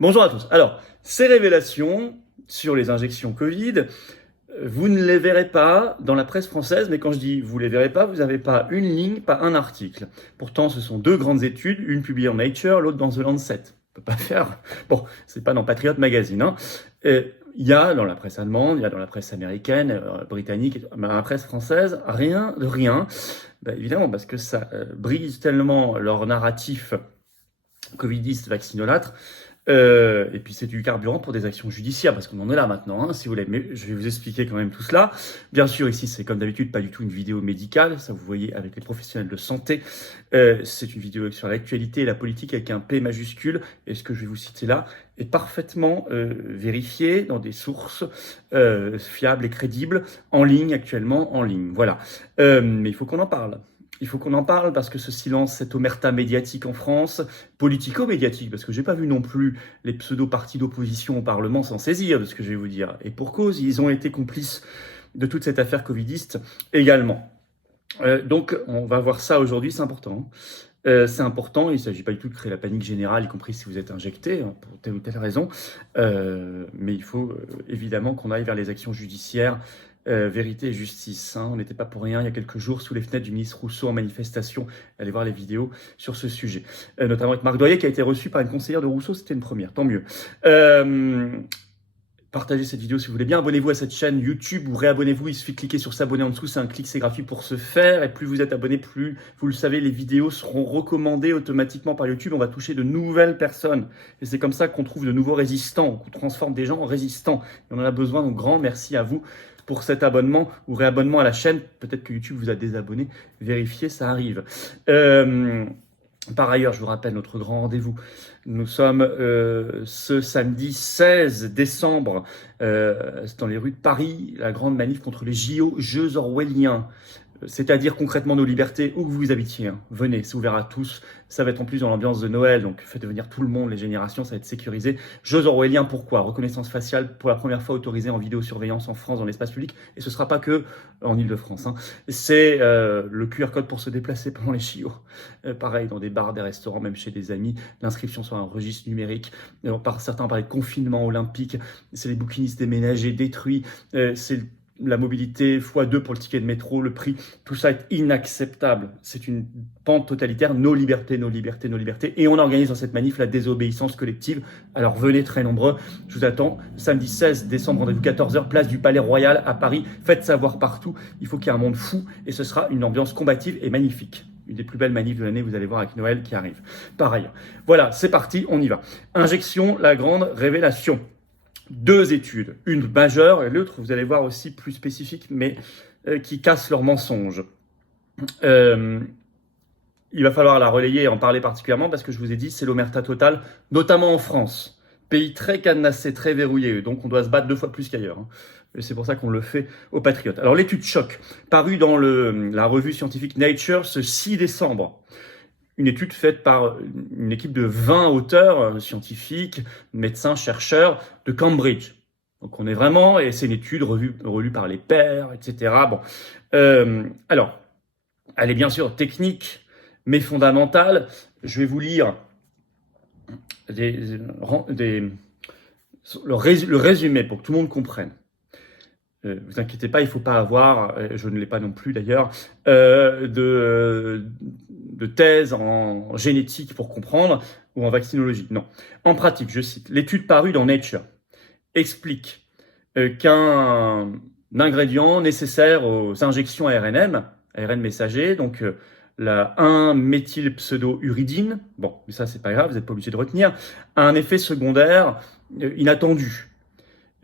Bonjour à tous. Alors, ces révélations sur les injections Covid, vous ne les verrez pas dans la presse française, mais quand je dis vous les verrez pas, vous n'avez pas une ligne, pas un article. Pourtant, ce sont deux grandes études, une publiée en Nature, l'autre dans The Lancet. On peut pas faire. Bon, c'est pas dans Patriot Magazine. Hein. Il y a dans la presse allemande, il y a dans la presse américaine, britannique, dans la presse française, rien de rien. Ben, évidemment, parce que ça brise tellement leur narratif covidiste vaccinolâtre. Et puis c'est du carburant pour des actions judiciaires, parce qu'on en est là maintenant, hein, si vous voulez. Mais je vais vous expliquer quand même tout cela. Bien sûr, ici, c'est comme d'habitude pas du tout une vidéo médicale, ça vous voyez avec les professionnels de santé. C'est une vidéo sur l'actualité et la politique avec un P majuscule. Et ce que je vais vous citer là est parfaitement vérifié dans des sources fiables et crédibles, en ligne actuellement, en ligne. Voilà. Mais il faut qu'on en parle. Il faut qu'on en parle parce que ce silence, cette omerta médiatique en France, politico-médiatique, parce que j'ai pas vu non plus les pseudo-partis d'opposition au Parlement s'en saisir de ce que je vais vous dire. Et pour cause, ils ont été complices de toute cette affaire covidiste également. Donc, on va voir ça aujourd'hui, c'est important. C'est important, il ne s'agit pas du tout de créer la panique générale, y compris si vous êtes injecté, hein, pour telle ou telle raison. Mais il faut évidemment qu'on aille vers les actions judiciaires. Vérité et justice. Hein. On n'était pas pour rien il y a quelques jours sous les fenêtres du ministre Rousseau en manifestation. Allez voir les vidéos sur ce sujet. Notamment avec Marc Doyer qui a été reçu par une conseillère de Rousseau. C'était une première, tant mieux. Partagez cette vidéo si vous voulez bien. Abonnez-vous à cette chaîne YouTube ou réabonnez-vous. Il suffit de cliquer sur s'abonner en dessous. C'est un clic, c'est gratuit pour ce faire. Et plus vous êtes abonné, plus, vous le savez, les vidéos seront recommandées automatiquement par YouTube. On va toucher de nouvelles personnes. Et c'est comme ça qu'on trouve de nouveaux résistants, qu'on transforme des gens en résistants. Et on en a besoin. Donc grand merci à vous pour cet abonnement ou réabonnement à la chaîne. Peut-être que YouTube vous a désabonné. Vérifiez, ça arrive. Par ailleurs, je vous rappelle notre grand rendez-vous. Nous sommes ce samedi 16 décembre dans les rues de Paris, la grande manif contre les JO, Jeux orwelliens. C'est-à-dire concrètement nos libertés, où que vous habitiez. Hein. Venez, c'est ouvert à tous. Ça va être en plus dans l'ambiance de Noël, donc faites venir tout le monde, les générations, ça va être sécurisé. Jeux orwelliens, pourquoi? Reconnaissance faciale pour la première fois autorisée en vidéosurveillance en France dans l'espace public. Et ce ne sera pas que en Ile-de-France. Hein. C'est le QR code pour se déplacer pendant les JO. Pareil, dans des bars, des restaurants, même chez des amis. L'inscription sur un registre numérique. Certains parlaient de confinement olympique. C'est les bouquinistes déménagés, détruits. C'est la mobilité x2 pour le ticket de métro, le prix, tout ça est inacceptable. C'est une pente totalitaire, nos libertés, nos libertés, nos libertés. Et on organise dans cette manif la désobéissance collective. Alors venez très nombreux, je vous attends. Samedi 16 décembre, rendez-vous 14h, place du Palais Royal à Paris. Faites savoir partout, il faut qu'il y ait un monde fou et ce sera une ambiance combative et magnifique. Une des plus belles manifs de l'année, vous allez voir avec Noël qui arrive. Pareil. Voilà, c'est parti, on y va. Injection, la grande révélation. Deux études, une majeure et l'autre, vous allez voir aussi plus spécifique, mais qui cassent leurs mensonges. Il va falloir la relayer et en parler particulièrement parce que je vous ai dit, c'est l'omerta totale, notamment en France. Pays très cadenassé, très verrouillé, donc on doit se battre 2 fois plus qu'ailleurs. Hein. Et c'est pour ça qu'on le fait aux Patriotes. Alors l'étude choc, parue dans la revue scientifique Nature ce 6 décembre. Une étude faite par une équipe de 20 auteurs scientifiques, médecins, chercheurs de Cambridge. Donc on est vraiment, et c'est une étude relue par les pairs, etc. Bon, alors, elle est bien sûr technique, mais fondamentale. Je vais vous lire le résumé pour que tout le monde comprenne. Vous inquiétez pas, il ne faut pas avoir, je ne l'ai pas non plus d'ailleurs, de thèse en génétique pour comprendre ou en vaccinologie. Non. En pratique, je cite, l'étude parue dans Nature explique qu'un ingrédient nécessaire aux injections ARN messager, donc la 1-méthylpseudo-uridine, bon, mais ça c'est pas grave, vous n'êtes pas obligé de retenir, a un effet secondaire inattendu.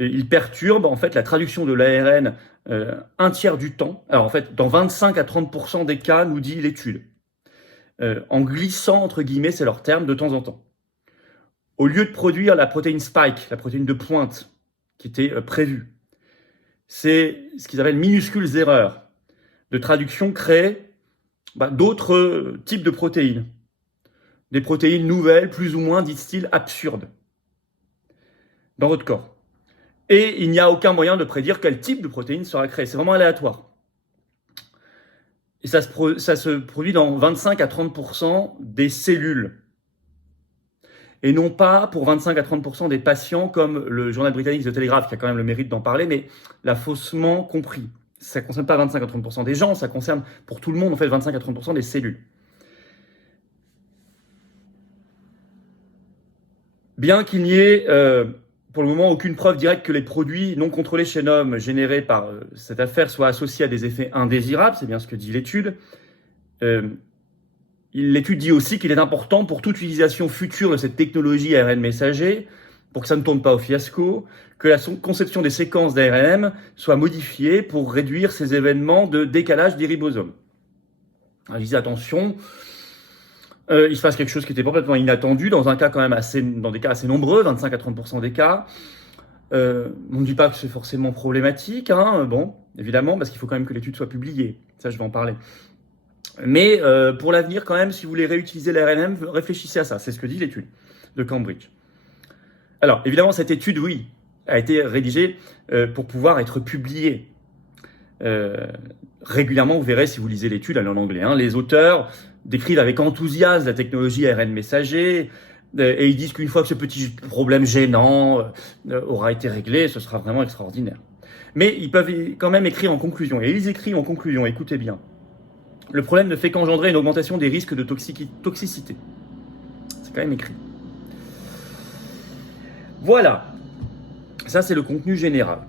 Et il perturbe en fait la traduction de l'ARN un tiers du temps. Alors en fait, dans 25 à 30% des cas, nous dit l'étude. En glissant, entre guillemets, c'est leur terme, de temps en temps. Au lieu de produire la protéine spike, la protéine de pointe, qui était prévue, c'est ce qu'ils appellent minuscules erreurs de traduction créées d'autres types de protéines. Des protéines nouvelles, plus ou moins, disent-ils, absurdes, dans votre corps. Et il n'y a aucun moyen de prédire quel type de protéine sera créé. C'est vraiment aléatoire. Et ça se produit dans 25 à 30% des cellules. et non pas pour 25 à 30% des patients, comme le journal britannique The Telegraph, qui a quand même le mérite d'en parler, mais l'a faussement compris. Ça ne concerne pas 25 à 30% des gens, ça concerne pour tout le monde, en fait, 25 à 30% des cellules. Bien qu'il n'y ait pour le moment aucune preuve directe que les produits non contrôlés chez l'homme générés par cette affaire soient associés à des effets indésirables, c'est bien ce que dit l'étude. L'étude dit aussi qu'il est important pour toute utilisation future de cette technologie ARN messager, pour que ça ne tourne pas au fiasco, que la conception des séquences d'ARNM soit modifiée pour réduire ces événements de décalage des ribosomes. Alors, je disais attention, il se passe quelque chose qui était complètement inattendu, dans des cas assez nombreux, 25 à 30% des cas. On ne dit pas que c'est forcément problématique, hein, bon, évidemment, parce qu'il faut quand même que l'étude soit publiée. Ça, je vais en parler. Mais pour l'avenir, quand même, si vous voulez réutiliser l'ARNM, réfléchissez à ça. C'est ce que dit l'étude de Cambridge. Alors, évidemment, cette étude, oui, a été rédigée pour pouvoir être publiée. Régulièrement, vous verrez, si vous lisez l'étude, elle est en anglais, hein, les auteurs décrivent avec enthousiasme la technologie ARN messager, et ils disent qu'une fois que ce petit problème gênant aura été réglé, ce sera vraiment extraordinaire. Mais ils peuvent quand même écrire en conclusion, et ils écrivent en conclusion, écoutez bien. Le problème ne fait qu'engendrer une augmentation des risques de toxicité. C'est quand même écrit. Voilà. Ça, c'est le contenu général.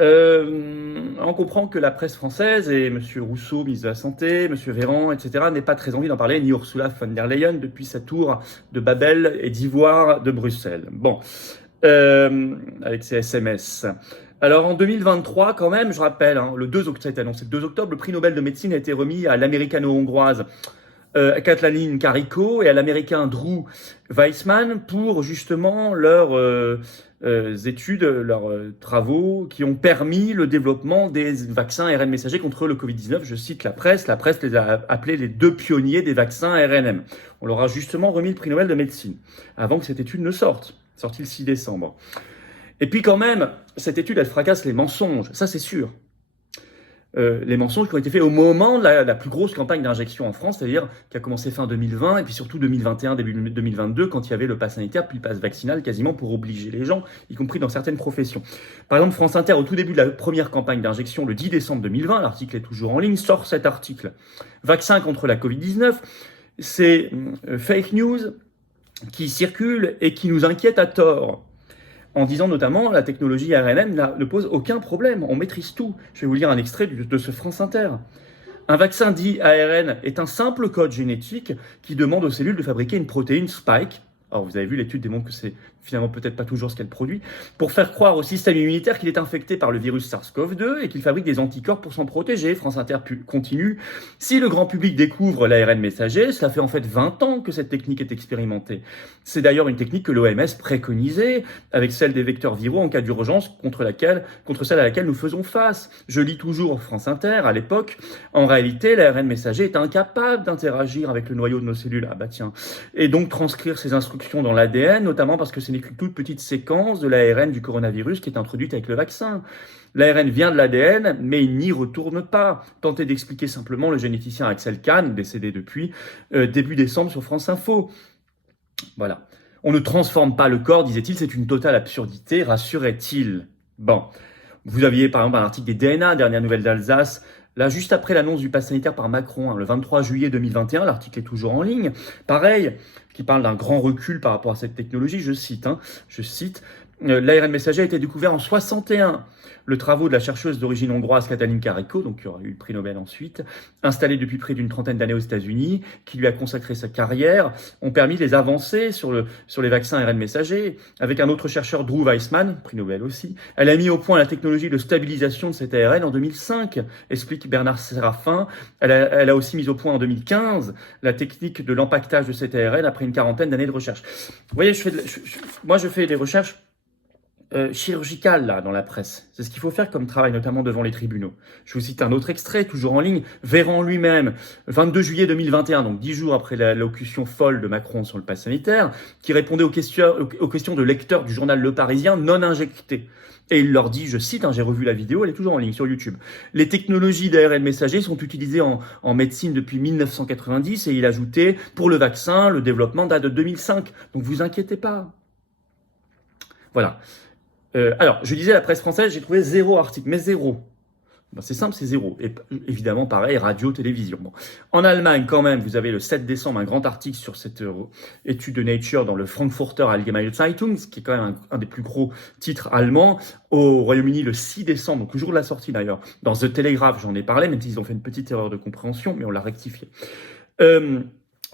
On comprend que la presse française et M. Rousseau, ministre de la Santé, M. Véran, etc., n'aient pas très envie d'en parler, ni Ursula von der Leyen depuis sa tour de Babel et d'ivoire de Bruxelles. Bon, avec ses SMS. Alors en 2023, quand même, je rappelle, hein, le 2 octobre, ça a été annoncé le 2 octobre, le prix Nobel de médecine a été remis à l'américano-hongroise Katalin Karikó et à l'américain Drew Weissman pour justement leurs études, leurs travaux qui ont permis le développement des vaccins ARN messagers contre le Covid-19. Je cite la presse les a appelés les 2 pionniers des vaccins ARNM. On leur a justement remis le prix Nobel de médecine avant que cette étude ne sorte, sortie le 6 décembre. Et puis quand même, cette étude, elle fracasse les mensonges, ça c'est sûr. Les mensonges qui ont été faits au moment de la plus grosse campagne d'injection en France, c'est-à-dire qui a commencé fin 2020 et puis surtout 2021, début 2022, quand il y avait le pass sanitaire puis le pass vaccinal quasiment pour obliger les gens, y compris dans certaines professions. Par exemple, France Inter, au tout début de la première campagne d'injection, le 10 décembre 2020, l'article est toujours en ligne, sort cet article. Vaccin contre la Covid-19, c'est fake news qui circule et qui nous inquiète à tort. En disant notamment la technologie ARNM ne pose aucun problème, on maîtrise tout. Je vais vous lire un extrait de ce France Inter. Un vaccin dit ARN est un simple code génétique qui demande aux cellules de fabriquer une protéine spike. Alors vous avez vu, l'étude démontre que c'est finalement peut-être pas toujours ce qu'elle produit, pour faire croire au système immunitaire qu'il est infecté par le virus SARS-CoV-2 et qu'il fabrique des anticorps pour s'en protéger. France Inter continue. Si le grand public découvre l'ARN messager, cela fait en fait 20 ans que cette technique est expérimentée. C'est d'ailleurs une technique que l'OMS préconisait avec celle des vecteurs viraux en cas d'urgence contre celle à laquelle nous faisons face. Je lis toujours France Inter, à l'époque, en réalité, l'ARN messager est incapable d'interagir avec le noyau de nos cellules. Ah bah tiens. Et donc transcrire ces instructions dans l'ADN, notamment parce que c'est une toute petite séquence de l'ARN du coronavirus qui est introduite avec le vaccin. L'ARN vient de l'ADN, mais il n'y retourne pas. Tentez d'expliquer simplement le généticien Axel Kahn, décédé depuis début décembre sur France Info. Voilà. On ne transforme pas le corps, disait-il, c'est une totale absurdité, rassurait-il. Bon. Vous aviez par exemple un article des DNA, dernière nouvelle d'Alsace, là, juste après l'annonce du pass sanitaire par Macron, le 23 juillet 2021, l'article est toujours en ligne. Pareil, qui parle d'un grand recul par rapport à cette technologie, je cite, l'ARN messager a été découvert en 61. Le travaux de la chercheuse d'origine hongroise Katalin Karikó, donc qui aura eu le prix Nobel ensuite, installée depuis près d'une trentaine d'années aux États-Unis, qui lui a consacré sa carrière, ont permis les avancées sur les vaccins ARN messagers. Avec un autre chercheur, Drew Weissman, prix Nobel aussi, elle a mis au point la technologie de stabilisation de cet ARN en 2005, explique Bernard Séraphin. Elle a aussi mis au point en 2015 la technique de l'empaquetage de cet ARN après une quarantaine d'années de recherche. Vous voyez, moi je fais des recherches chirurgicale là dans la presse. C'est ce qu'il faut faire comme travail, notamment devant les tribunaux. Je vous cite un autre extrait, toujours en ligne. Véran lui-même, 22 juillet 2021, donc 10 jours après l'allocution folle de Macron sur le pass sanitaire, qui répondait aux questions de lecteurs du journal Le Parisien non injectés. Et il leur dit, je cite, j'ai revu la vidéo, elle est toujours en ligne sur YouTube. Les technologies d'ARN messager sont utilisées en médecine depuis 1990 et il ajoutait, pour le vaccin, le développement date de 2005. Donc vous inquiétez pas. Voilà. Alors, je disais la presse française, j'ai trouvé 0 article, mais 0. Ben, c'est simple, c'est 0. Et évidemment, pareil, radio, télévision. Bon. En Allemagne, quand même, vous avez le 7 décembre un grand article sur cette étude de Nature dans le Frankfurter Allgemeine Zeitung, qui est quand même un des plus gros titres allemands. Au Royaume-Uni, le 6 décembre, donc le jour de la sortie d'ailleurs, dans The Telegraph, j'en ai parlé, même s'ils ont fait une petite erreur de compréhension, mais on l'a rectifié. Il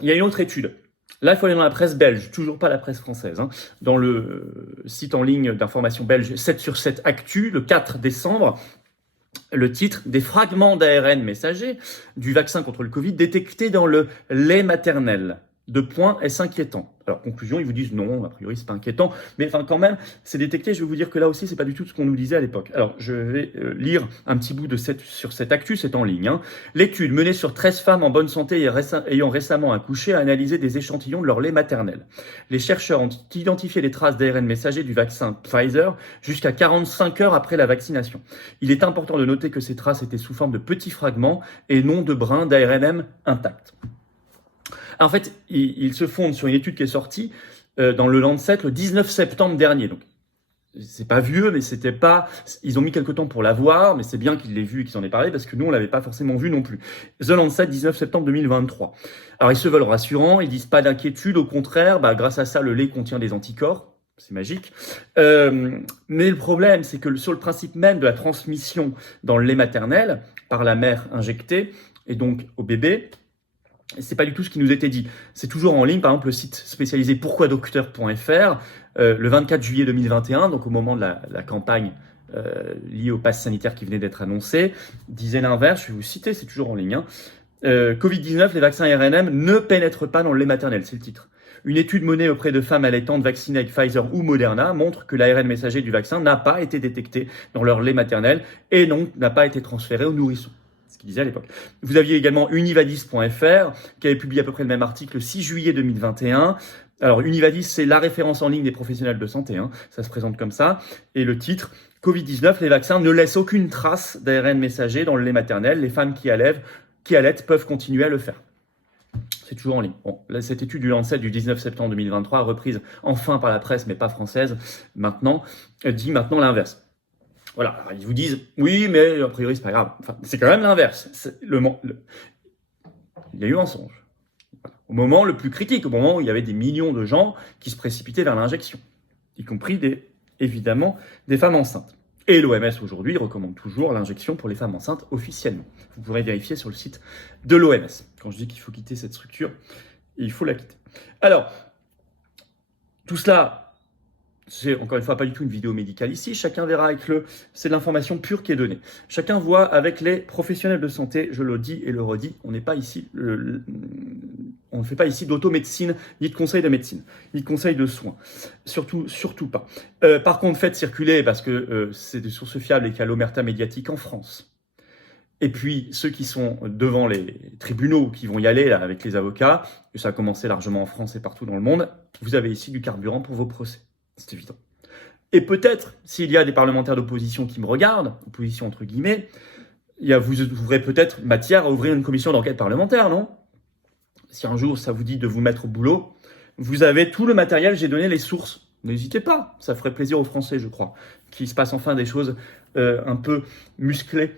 y a une autre étude. Là, il faut aller dans la presse belge, toujours pas la presse française. Dans le site en ligne d'information belge 7 sur 7 Actu, le 4 décembre, le titre « Des fragments d'ARN messager du vaccin contre le Covid détectés dans le lait maternel ». Est-ce inquiétant? Alors, conclusion, ils vous disent non, a priori, c'est pas inquiétant. Mais enfin, quand même, c'est détecté. Je vais vous dire que là aussi, c'est pas du tout ce qu'on nous disait à l'époque. Alors, je vais lire un petit bout de sur cette actu, c'est en ligne. L'étude menée sur 13 femmes en bonne santé ayant récemment accouché a analysé des échantillons de leur lait maternel. Les chercheurs ont identifié les traces d'ARN messager du vaccin Pfizer jusqu'à 45 heures après la vaccination. Il est important de noter que ces traces étaient sous forme de petits fragments et non de brins d'ARNM intacts. En fait, il se fonde sur une étude qui est sortie dans le Lancet le 19 septembre dernier. Donc, c'est pas vieux, mais c'était pas. Ils ont mis quelque temps pour la voir, mais c'est bien qu'ils l'aient vu et qu'ils en aient parlé parce que nous, on l'avait pas forcément vu non plus. The Lancet, 19 septembre 2023. Alors, ils se veulent rassurants, ils disent pas d'inquiétude, au contraire, grâce à ça, le lait contient des anticorps. C'est magique. Mais le problème, c'est que sur le principe même de la transmission dans le lait maternel, par la mère injectée, et donc au bébé, c'est pas du tout ce qui nous était dit. C'est toujours en ligne, par exemple, le site spécialisé pourquoidocteur.fr, le 24 juillet 2021, donc au moment de la campagne liée au pass sanitaire qui venait d'être annoncé, disait l'inverse, je vais vous citer, c'est toujours en ligne. Covid-19, les vaccins RNM ne pénètrent pas dans le lait maternel, c'est le titre. Une étude menée auprès de femmes allaitantes vaccinées avec Pfizer ou Moderna montre que l'ARN messager du vaccin n'a pas été détecté dans leur lait maternel et donc n'a pas été transféré aux nourrissons. Ce qu'il disait à l'époque. Vous aviez également univadis.fr qui avait publié à peu près le même article le 6 juillet 2021. Alors Univadis, c'est la référence en ligne des professionnels de santé, ça se présente comme ça. Et le titre, Covid-19, les vaccins ne laissent aucune trace d'ARN messager dans le lait maternel. Les femmes qui allaitent peuvent continuer à le faire. C'est toujours en ligne. Bon, là, cette étude du Lancet du 19 septembre 2023, reprise enfin par la presse, mais pas française, dit maintenant l'inverse. Voilà, alors ils vous disent, oui, mais a priori, c'est pas grave. Enfin, c'est quand même l'inverse. Il y a eu mensonge. Voilà. Au moment le plus critique, au moment où il y avait des millions de gens qui se précipitaient vers l'injection, y compris évidemment des femmes enceintes. Et l'OMS aujourd'hui recommande toujours l'injection pour les femmes enceintes officiellement. Vous pourrez vérifier sur le site de l'OMS. Quand je dis qu'il faut quitter cette structure, il faut la quitter. Alors, tout cela, c'est encore une fois pas du tout une vidéo médicale ici. Chacun verra c'est de l'information pure qui est donnée. Chacun voit avec les professionnels de santé. Je le dis et le redis, on n'est pas ici, on ne fait pas ici d'automédecine, ni de conseil de médecine, ni de conseil de soins. Surtout pas. Par contre, faites circuler parce que c'est des sources fiables et qu'il y a l'omerta médiatique en France. Et puis, ceux qui sont devant les tribunaux, qui vont y aller là, avec les avocats, et ça a commencé largement en France et partout dans le monde, vous avez ici du carburant pour vos procès. C'est évident. Et peut-être, s'il y a des parlementaires d'opposition qui me regardent, opposition entre guillemets, vous ouvrez peut-être matière à ouvrir une commission d'enquête parlementaire, non? Si un jour ça vous dit de vous mettre au boulot, vous avez tout le matériel, j'ai donné les sources. N'hésitez pas, ça ferait plaisir aux Français, je crois, qu'il se passe enfin des choses un peu musclées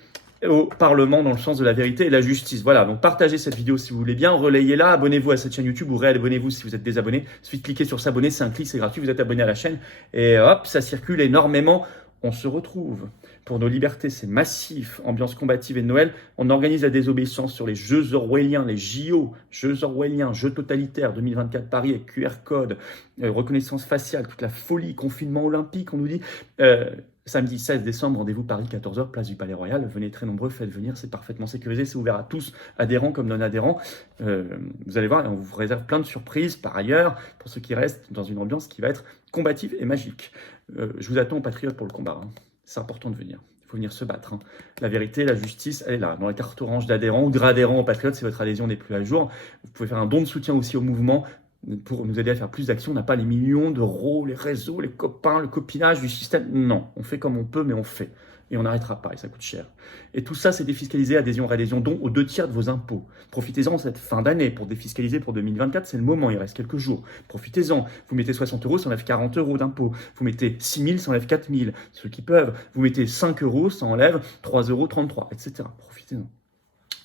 au Parlement dans le sens de la vérité et de la justice. Voilà, donc partagez cette vidéo si vous voulez bien, relayez-la, abonnez-vous à cette chaîne YouTube ou réabonnez-vous si vous êtes désabonné. Il suffit de cliquer sur s'abonner, c'est un clic, c'est gratuit, vous êtes abonné à la chaîne et hop, ça circule énormément. On se retrouve pour nos libertés, c'est massif, ambiance combative et de Noël. On organise la désobéissance sur les Jeux orwelliens, les JO, Jeux orwelliens, Jeux totalitaires 2024 Paris avec QR code, reconnaissance faciale, toute la folie, confinement olympique, on nous dit. Samedi 16 décembre, rendez-vous Paris, 14h, place du Palais Royal. Venez très nombreux, faites venir, c'est parfaitement sécurisé, c'est ouvert à tous, adhérents comme non-adhérents. Vous allez voir, et on vous réserve plein de surprises par ailleurs, pour ceux qui restent dans une ambiance qui va être combative et magique. Je vous attends, patriotes, pour le combat. Hein. C'est important de venir. Il faut venir se battre. Hein. La vérité, la justice, elle est là. Dans la carte orange d'adhérents ou de réadhérents aux patriotes, si votre adhésion n'est plus à jour. Vous pouvez faire un don de soutien aussi au mouvement pour nous aider à faire plus d'actions. On n'a pas les millions d'euros, les réseaux, les copains, le copinage du système. Non, on fait comme on peut, mais on fait. Et on n'arrêtera pas, et ça coûte cher. Et tout ça, c'est défiscalisé, adhésion, réadhésion, don aux 2 tiers de vos impôts. Profitez-en cette fin d'année pour défiscaliser pour 2024, c'est le moment, il reste quelques jours. Profitez-en. Vous mettez 60 euros, ça enlève 40 euros d'impôts. Vous mettez 6 000, ça enlève 4 000. Ceux qui peuvent. Vous mettez 5 euros, ça enlève 3,33 euros, etc. Profitez-en.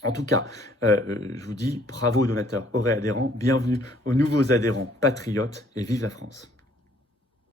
En tout cas, je vous dis bravo aux donateurs, aux réadhérents, bienvenue aux nouveaux adhérents patriotes et vive la France.